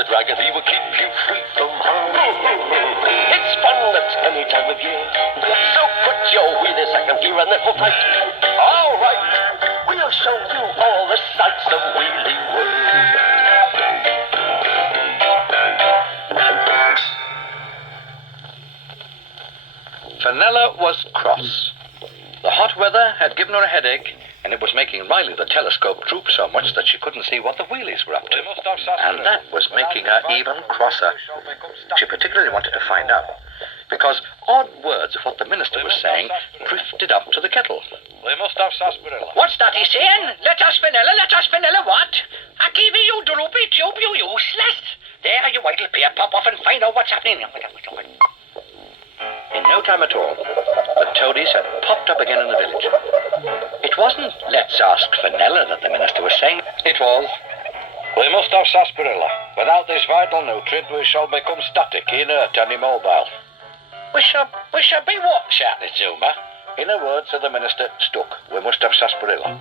the dragon, he will keep you free from harm. It's fun at any time of year. So put your wheelies second gear and then we'll fight. All right, we'll show you all the sights of Wheelie World. Fenella was cross. The hot weather had given her a headache, and it was making Riley the telescope droop so much that she couldn't see what the wheelies were up to. And that was making her even crosser. She particularly wanted to find out, because odd words of what the minister was saying drifted up to the kettle. They must have sarsaparilla. What's that he's saying? Let us Fenella what? I give you droopy tube, you useless. There, you idle pear, pop off and find out what's happening. In no time at all, the toadies had popped up again in the village. It wasn't, let's ask Fenella, that the minister was saying. It was, We must have sarsaparilla. Without this vital nutrient, we shall become static, inert and immobile. We shall be what? Shouted Zuma. In a word, said the minister, stuck. We must have sarsaparilla.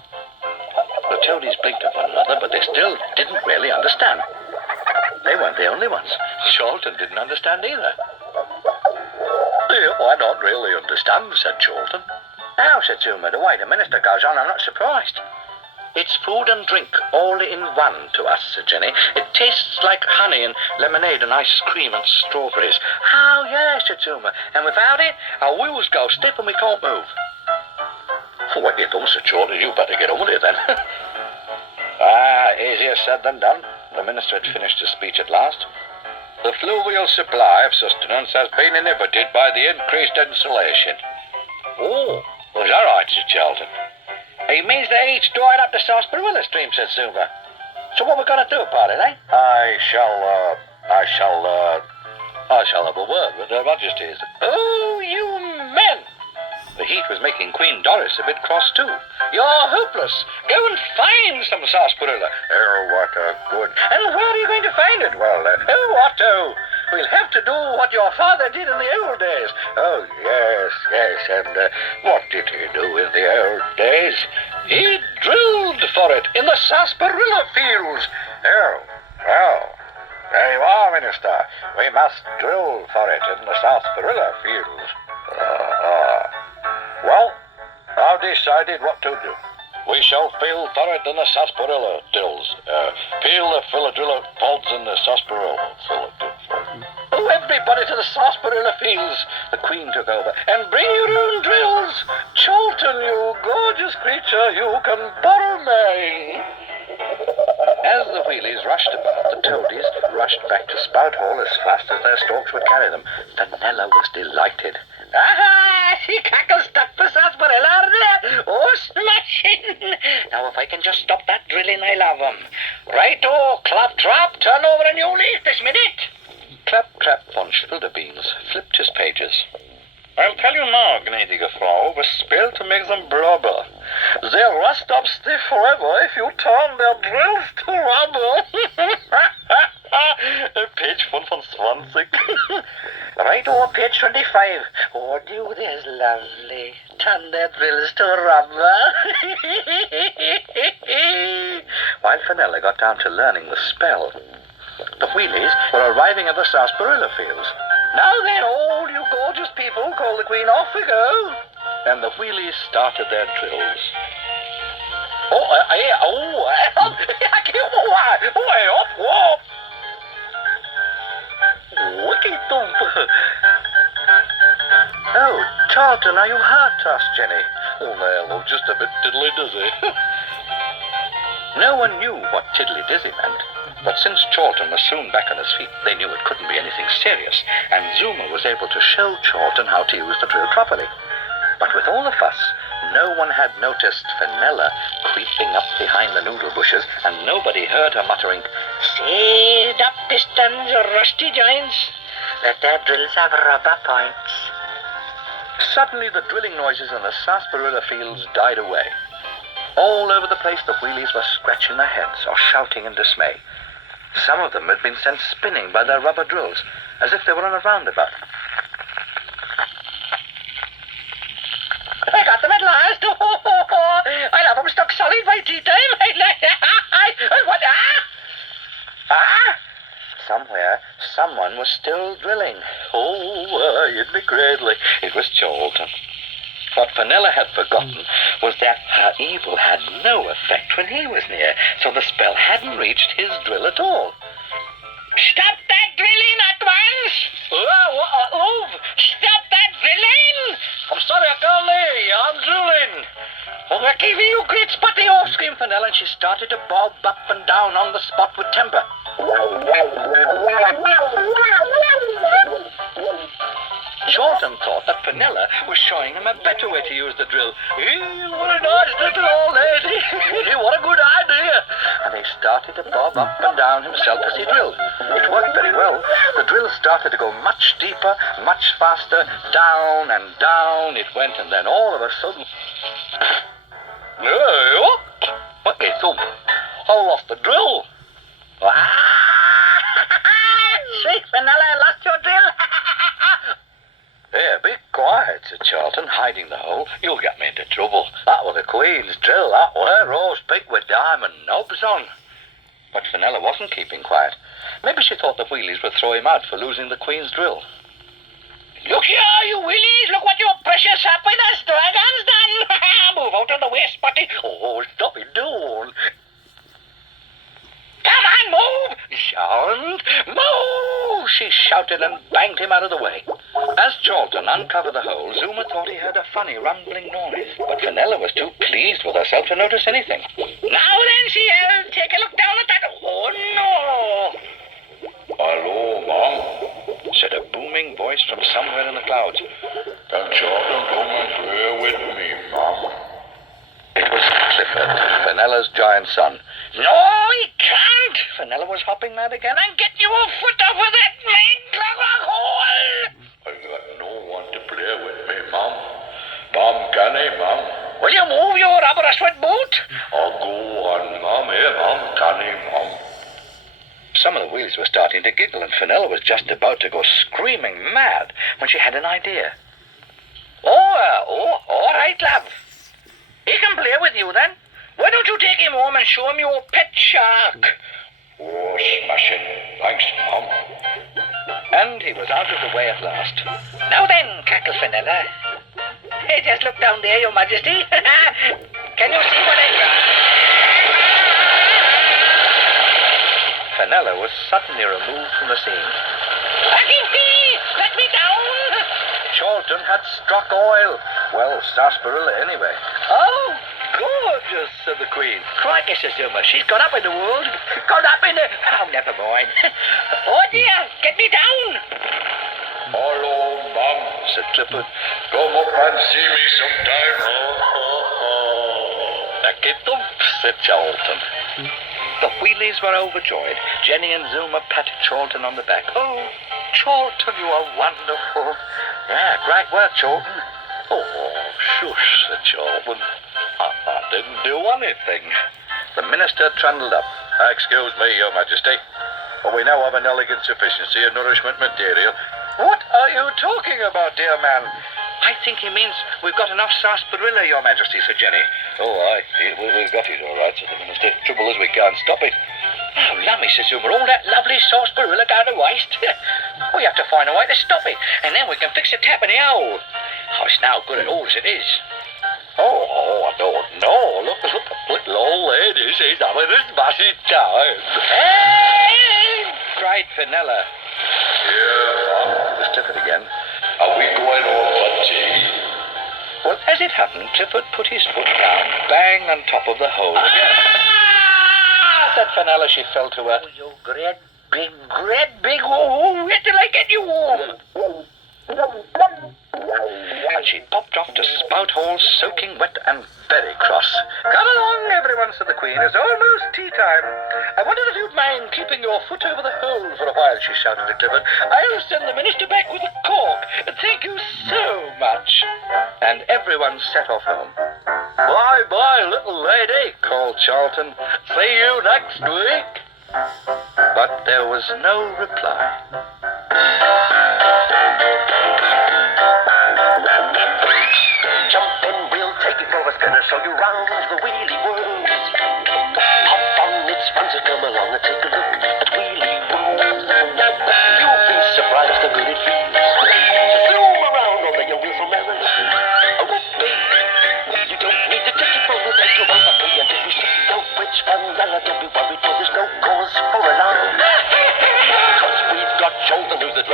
the toadies blinked at one another, but they still didn't really understand. They weren't the only ones. Charlton didn't understand either. I don't really understand, said Charlton. Now, said Zuma, the way the minister goes on, I'm not surprised. It's food and drink, all in one to us, said Jenny. It tastes like honey and lemonade and ice cream and strawberries. Oh, yes, said Zuma. And without it, our wheels go stiff and we can't move. What you done, said Charlton, you better get on with it then. Easier said than done. The minister had finished his speech at last. The fluvial supply of sustenance has been inhibited by the increased insulation. Oh, Was that right, said Charlton? it means they each dried up the sarsaparilla stream, said Zuma. So what we're going to do about it, eh? I shall have a word with Her Majesty's. Oh, you men! The heat was making Queen Doris a bit cross, too. You're hopeless. Go and find some sarsaparilla. Oh, what a good... And where are you going to find it? Well, what to? We'll have to do what your father did in the old days. Oh, yes, and what did he do in the old days? He drilled for it in the sarsaparilla fields. Oh, there you are, Minister. We must drill for it in the sarsaparilla fields. Well, I've decided what to do. We shall feel for it in the sarsaparilla dills. Peel the philadrilla pods in the sarsaparilla. Oh, everybody to the sarsaparilla fields. The Queen took over. And bring your own drills. Charlton, you gorgeous creature, you can borrow me. As the wheelies rushed about, the toadies rushed back to Spout Hall as fast as their stalks would carry them. Fenella was delighted. Aha! She cackles stuck for sarsaparilla. Oh, smashing! Now, if I can just stop that drilling, I love 'em. Right-o, clap-trap, turn over a new leaf this minute. Clap-Trap von Schwilderbeans flipped his pages. I'll tell you now, gnädige Frau, we spell to make them blubber. They'll rust up stiff forever if you turn their drills to rubber. Page 25. Right-o, page 25. Oh, do this lovely. Turn their drills to rubber. While Fenella got down to learning the spell, the wheelies were arriving at the sarsaparilla fields. Now then, all you gorgeous people, call the Queen, off we go. And the wheelies started their drills. Oh, Charlton, are you hurt? Asked Jenny. Oh, well, just a bit diddly-dizzy. No one knew what tiddly-dizzy meant, but since Charlton was soon back on his feet, they knew it couldn't be anything serious, and Zuma was able to show Charlton how to use the drill properly. But with all the fuss, no one had noticed Fenella creeping up behind the noodle bushes, and nobody heard her muttering, Sealed up pistons, rusty joints. Let their drills have rubber points. Suddenly the drilling noises in the sarsaparilla fields died away. All over the place the wheelies were scratching their heads or shouting in dismay. Some of them had been sent spinning by their rubber drills, as if they were on a roundabout. I got them at last. I'll have them stuck solid by tea time. What? somewhere, someone was still drilling. In the cradle, it was Charlton. What Fenella had forgotten was that her evil had no effect when he was near, so the spell hadn't reached his drill at all. Stop that drilling at once! Love! Stop that drilling! I'm sorry, I can't hear you. I'm drilling. Oh, I give you great spotty off, screamed Fenella, and she started to bob up and down on the spot with timber. Charlton thought that Fenella was showing him a better way to use the drill. What a nice little old lady. What a good idea. And he started to bob up and down himself as he drilled. It worked very well. The drill started to go much deeper, much faster. Down and down it went, and then all of a sudden... What a thump. I lost the drill. See, Fenella, I lost your drill. Here, be quiet, said Charlton, hiding the hole. You'll get me into trouble. That was the Queen's drill, that were, roast pig with diamond knobs on. But Fenella wasn't keeping quiet. Maybe she thought the wheelies would throw him out for losing the Queen's drill. Look here, you willies. Look what your precious happiness dragon's done. Move out of the way, Spotty. Oh, stop it, don't. Come on, move. Shan't move, she shouted and banged him out of the way. As Charlton uncovered the hole, Zuma thought he heard a funny rumbling noise. But Fenella was too pleased with herself to notice anything. Now then, she yelled. Take a look down at that. Oh, no. Hello, Mom, said a booming voice from somewhere in the clouds. Can Charlton come and play with me, Mom? It was Clifford, Fenella's giant son. No, he can't. Fenella was hopping mad again. And get your foot off of that main clock hole. I got no one to play with me, Mom. Mom, can I, Mom? Will you move your rubber sweat boot? I'll go on, Mom. Hey, Mom, can I, Mom? Some of the wheels were starting to giggle, and Fenella was just about to go screaming mad when she had an idea. All right, love. He can play with you, then. Why don't you take him home and show him your pet shark? Oh, smashing. Thanks, Mom. And he was out of the way at last. Now then, cackle Fenella. Hey, just look down there, Your Majesty. Can you see what I got? Fenella was suddenly removed from the scene. Let me down! Charlton had struck oil. Well, sarsaparilla anyway. Oh, Gorgeous, said the Queen. crikey, says Zuma. She's gone up in the world. Gone up in the... Oh, never mind. Oh, dear, get me down. Hello, Mom, Said Clifford. come up and see me sometime. Get them, said Charlton. The wheelies were overjoyed. Jenny and Zuma patted Charlton on the back. Oh, Charlton, you are wonderful. Yeah, great work, Charlton. Oh, shush, said Charlton. I didn't do anything. The minister trundled up. Excuse me, Your Majesty, but we now have an elegant sufficiency of nourishment material. What are you talking about, dear man? I think he means we've got enough sarsaparilla, Your Majesty, said Jenny. Oh, aye, we've got it all right, said the minister. Trouble is we can't stop it. Oh, lummy, says Zuma, all that lovely sarsaparilla going to waste. We have to find a way to stop it, and then we can fix a tap in the hole. Oh, it's now good at all as it is. Oh, I don't know. Look, the little old lady, she's having a smashing time. Hey! cried Fenella. Yeah, Mom, It was Clifford again. are we going home for tea? Well, as it happened, Clifford put his foot down, bang on top of the hole again. Ah! Said Fenella, she fell to her. Oh, you great big... Oh, wait till I get you home. And she popped off to Spout Hole, soaking wet and very cross. Come along, everyone, said the Queen. It's almost tea time. I wonder if you'd mind keeping your foot over the hole for a while, she shouted to Clifford. I'll send the minister back with a cork. Thank you so much. And everyone set off home. Bye-bye, little lady, called Charlton. See you next week. But there was no reply. Jump in, we'll take it for a spin and show you round the wheelie world. Hop on, it's fun, so come along and take a look at Wheelie World.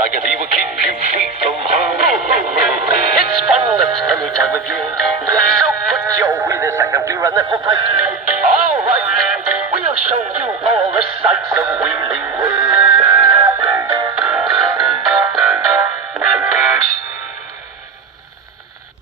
dragon, he will keep you free from harm. It's fun at any time of year. So put your wheel in second gear and then we'll fight. All right, we'll show you all the sights of we